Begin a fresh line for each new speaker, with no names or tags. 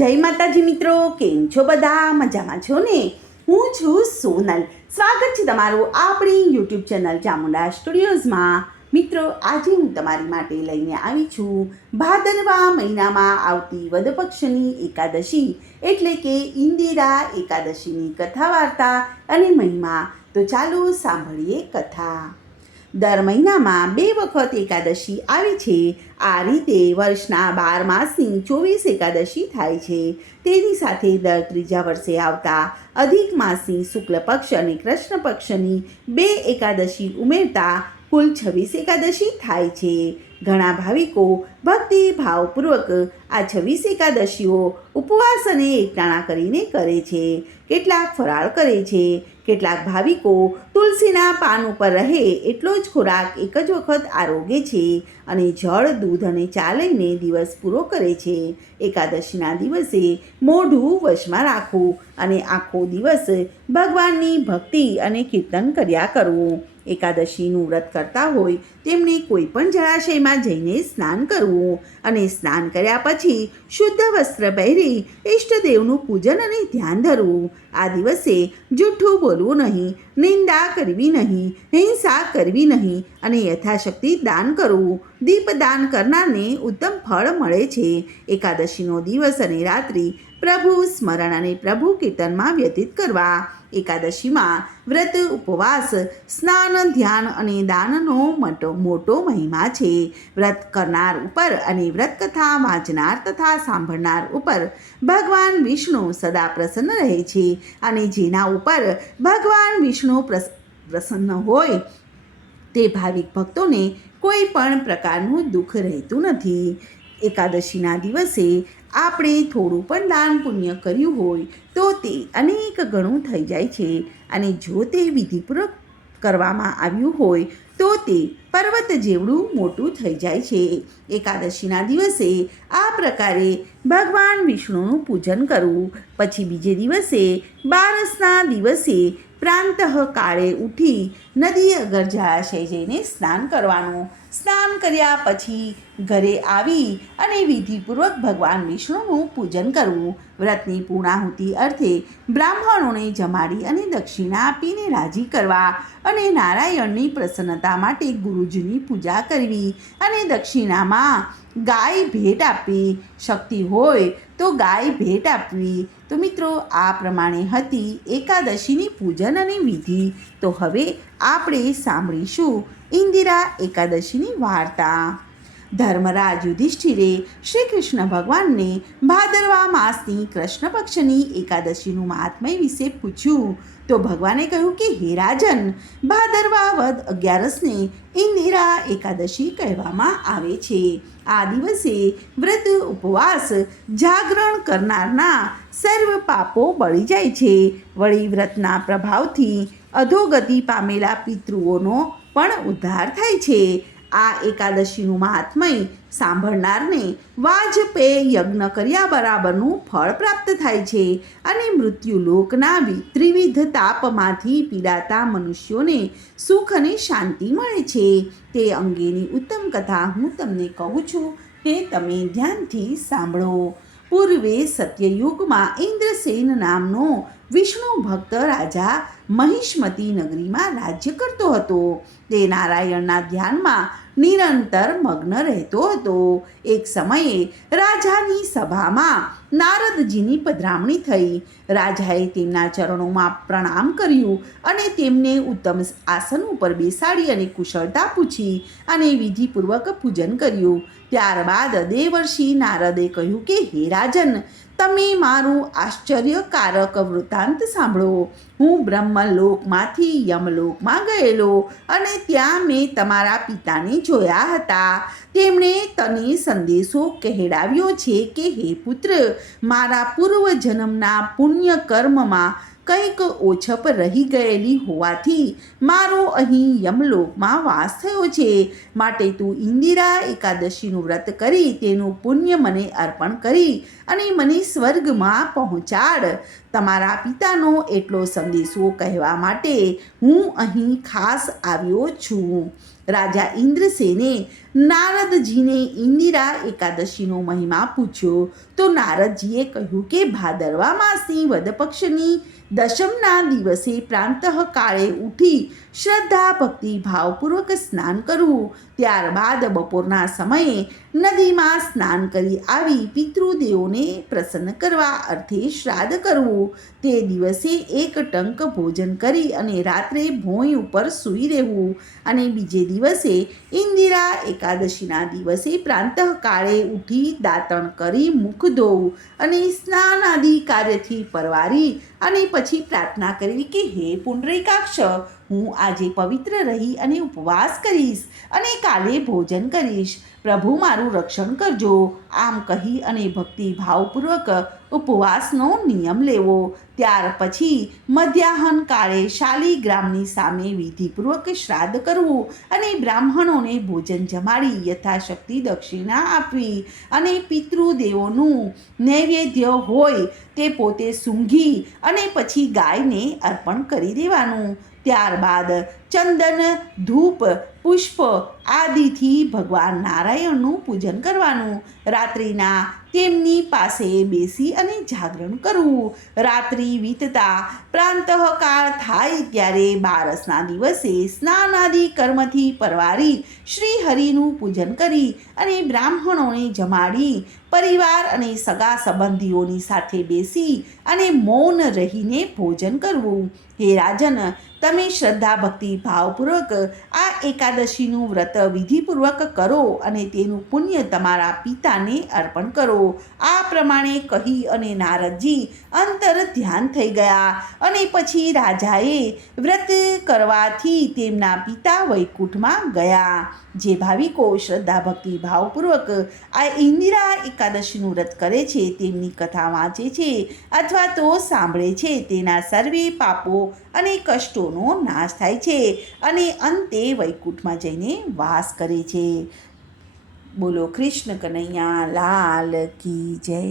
જય માતાજી મિત્રો, કેમ છો બધા? મજામાં છો ને? હું છું સોનલ. સ્વાગત છે તમારું આપણી યુટ્યુબ ચેનલ ચામુંડા સ્ટુડિયોઝમાં. મિત્રો, આજે હું તમારી માટે લઈને આવી છું. ભાદરવા મહિનામાં આવતી વધપક્ષની એકાદશી એટલે કે ઇન્દિરા એકાદશીની કથા વાર્તા અને મહિમા. તો ચાલો સાંભળીએ કથા. દર મહિનામાં બે વખત એકાદશી આવે છે. આ રીતે વર્ષના બાર માસની ચોવીસ એકાદશી થાય છે. તેની સાથે દર ત્રીજા વર્ષે આવતા અધિક માસની શુક્લ પક્ષ અને કૃષ્ણ પક્ષની બે એકાદશી ઉમેરતા કુલ છવ્વીસ એકાદશી થાય છે. ઘણા ભાવિકો ભક્તિ ભાવપૂર્વક આ છવ્વીસ એકાદશીઓ ઉપવાસ અને એકટાણા કરીને કરે છે. કેટલાક ફરાળ કરે છે, કેટલાક ભાવિકો તુલસીના પાન ઉપર રહે એટલો જ ખોરાક એક જ વખત આરોગે છે અને જળ, દૂધ અને ચા લઈને દિવસ પૂરો કરે છે. એકાદશીના દિવસે મોઢું વશમાં રાખવું અને આખો દિવસ ભગવાનની ભક્તિ અને કીર્તન કર્યા કરવું એકાદશીનું વ્રત કરતા હોય તેમણે કોઈ પણ જળાશયમાં જઈને સ્નાન કરવું અને સ્નાન કર્યા પછી શુદ્ધ વસ્ત્ર પહેરી ઈષ્ટદેવનું પૂજન અને ધ્યાન ધરવું. આ દિવસે જૂઠું બોલવું નહીં, નિંદા કરવી નહીં, હિંસા કરવી નહીં અને યથાશક્તિ દાન કરવું. દીપદાન કરનારને ઉત્તમ ફળ મળે છે. એકાદશીનો દિવસ અને રાત્રિ પ્રભુ સ્મરણ અને પ્રભુ કીર્તનમાં વ્યતીત કરવા. એકાદશીમાં વ્રત, ઉપવાસ, સ્નાન, ધ્યાન અને દાનનો મોટો મોટો મહિમા છે. વ્રત કરનાર ઉપર અને વ્રત કથા વાંચનાર તથા સાંભળનાર ઉપર ભગવાન વિષ્ણુ સદા પ્રસન્ન રહે છે અને જેના ઉપર ભગવાન વિષ્ણુ પ્રસ- પ્રસન્ન હોય તે ભાવિક ભક્તોને કોઈ પણ પ્રકારનું દુઃખ રહેતું નથી. એકાદશીના દિવસે આપણે થોડું પણ દાન પુણ્ય કર્યું હોય તો તે અનેક ગણું થઈ જાય છે. અને જો તે વિધિપૂર્વક કરવામાં આવ્યું હોય તો તે પર્વત જેવડું મોટું થઈ જાય છે. એકાદશીના દિવસે આ પ્રકારે ભગવાન વિષ્ણુનું પૂજન કરવું પછી બીજે દિવસે બારસના દિવસે પ્રાંતઃ કાળે ઉઠી નદી અગર જળાશય જઈને સ્નાન કરવાનું. સ્નાન કર્યા પછી ઘરે આવી અને વિધિપૂર્વક ભગવાન વિષ્ણુનું પૂજન કરવું. વ્રતની પૂર્ણાહુતિ અર્થે બ્રાહ્મણોને જમાડી અને દક્ષિણા આપીને રાજી કરવા અને નારાયણની પ્રસન્નતા માટે ગુરુજીની પૂજા કરવી અને દક્ષિણામાં ગાય ભેટ આપવી. શક્તિ હોય તો ગાય ભેટ આપવી. તો મિત્રો, આ પ્રમાણે હતી એકાદશીની પૂજન અને વિધિ. તો હવે આપણે સાંભળીશું ઇન્દિરા એકાદશીની વાર્તા. ધર્મરાજ યુધિષ્ઠિરે શ્રી કૃષ્ણ ભગવાનને ભાદરવા માસની કૃષ્ણ પક્ષની એકાદશીનું મહાત્મય વિશે પૂછ્યું. તો ભગવાને કહ્યું કે, હે રાજન, ભાદરવા વદ અગિયારસને ઇન્દિરા એકાદશી કહેવામાં આવે છે. આ દિવસે વ્રત, ઉપવાસ, જાગરણ કરનારના સર્વ પાપો બળી જાય છે. વળી વ્રતના પ્રભાવથી અધોગતિ પામેલા પિતૃઓનો પણ ઉદ્ધાર થાય છે. આ એકાદશીનું મહાત્મય સાંભળનારને વાજપે યજ્ઞ કર્યા બરાબરનું ફળ પ્રાપ્ત થાય છે અને મૃત્યુલોકના ત્રિવિધ તાપમાંથી પીડાતા મનુષ્યોને સુખ અને શાંતિ મળે છે. તે અંગેની ઉત્તમ કથા હું તમને કહું છું. તે તમે ધ્યાનથી સાંભળો. પૂર્વે સત્યયુગમાં ઇન્દ્રસેન નામનો વિષ્ણુ ભક્ત રાજા મહિષ્મતી નગરીમાં રાજ્ય કરતો હતો. તે નારાયણના ધ્યાનમાં નિરંતર મગ્ન રહેતો હતો. એક સમયે રાજાની સભામાં નારદજીની પધરામણી થઈ. રાજાએ તેમના ચરણોમાં પ્રણામ કર્યું અને તેમને ઉત્તમ આસન ઉપર બેસાડી અને કુશળતા પૂછી અને વિધિપૂર્વક પૂજન કર્યું. ત્યારબાદ દેવર્ષિ નારદે કહ્યું કે, હે રાજન તમે મારું આશ્ચર્યકારક વૃત્તાંત સાંભળો. હું બ્રહ્મલોકમાંથી યમલોકમાં ગયેલો અને ત્યાં મેં તમારા પિતાને જોયા હતા. તેમણે તને સંદેશો કહેડાવ્યો છે કે, હે પુત્ર, મારા પૂર્વજન્મના પુણ્ય કર્મમાં કંઈક ઓછપ રહી ગયેલી હોવાથી મારો અહીં યમલોકમાં વાસ થયો છે. માટે તું ઇન્દિરા એકાદશીનું વ્રત કરી તેનું પુણ્ય મને અર્પણ કરી અને મને સ્વર્ગમાં પહોંચાડ. તમારા પિતાનો એટલો સંદેશો કહેવા માટે હું અહીં ખાસ આવ્યો છું. રાજા ઇન્દ્રસેને નારદજીને ઇન્દિરા એકાદશીનો મહિમા પૂછ્યો. તો નારદજીએ કહ્યું કે ભાદરવા માસની વદપક્ષની દશમના દિવસે પ્રાંતઃ કાળે ઉઠી શ્રદ્ધા, ભક્તિ, ભાવપૂર્વક સ્નાન કરવું ત્યારબાદ બપોરના સમયે નદીમાં સ્નાન કરી આવી પિતૃદેવોને પ્રસન્ન કરવા અર્થે શ્રાદ્ધ કરવું તે દિવસે એક ટંક ભોજન કરી અને રાત્રે ભોંય ઉપર સૂઈ રહેવું. અને બીજે દિવસે ઇન્દિરા એકાદશીના દિવસે પ્રાંતકાળે ઉઠી દાંતણ કરી મુખ ધોવું અને સ્નાન આદિ કાર્યથી પરવારી અને પછી પ્રાર્થના કરવી કે, હે પુંડરીકાક્ષ હું આજે પવિત્ર રહી અને ઉપવાસ કરીશ અને કાલે ભોજન કરીશ. પ્રભુ મારું રક્ષણ કરજો. આમ કહી અને ભક્તિ ભાવપૂર્વક ઉપવાસનો નિયમ લેવો. ત્યાર પછી મધ્યાહન કાળે શાલીગ્રામની સામે વિધિપૂર્વક શ્રાદ્ધ કરવું અને બ્રાહ્મણોને ભોજન જમાડી યથાશક્તિ દક્ષિણા આપવી અને પિતૃદેવોનું નૈવેદ્ય હોય તે પોતે સૂંઘી અને પછી ગાયને અર્પણ કરી દેવાનું. ત્યારબાદ ચંદન, ધૂપ, પુષ્પ આદિથી ભગવાન નારાયણનું પૂજન કરવાનું. રાત્રિના તેમની પાસે બેસી અને જાગરણ કરવું. રાત્રિ વીતતા પ્રાંતઃકાળ થાય ત્યારે બારસના દિવસે સ્નાનાદિ કર્મથી પરવારી શ્રી હરિનું પૂજન કરી અને બ્રાહ્મણોને જમાડી પરિવાર અને સગા સંબંધીઓની સાથે બેસી અને મૌન રહીને ભોજન કરવું. હે રાજન, તમે શ્રદ્ધા ભક્તિ ભાવપૂર્વક આ એકાદશીનું વ્રત વિધિપૂર્વક કરો અને તેનું પુણ્ય તમારા પિતાને અર્પણ કરો. આ પ્રમાણે કહી અને નારદજી અંતર ધ્યાન થઈ ગયા અને પછી રાજાએ વ્રત કરવાથી તેમના પિતા વૈકુંઠમાં ગયા. જે ભાવિકો શ્રદ્ધા ભક્તિ ભાવપૂર્વક આ ઇન્દિરા એકાદશીનું વ્રત કરે છે, તેમની કથા વાંચે છે અથવા તો સાંભળે છે, તેના સર્વે પાપો અને કષ્ટોનો નાશ થાય છે અને અંતે વૈકુંઠમાં જઈને વાસ કરે છે. બોલો કૃષ્ણ કનૈયા લાલ કી જય.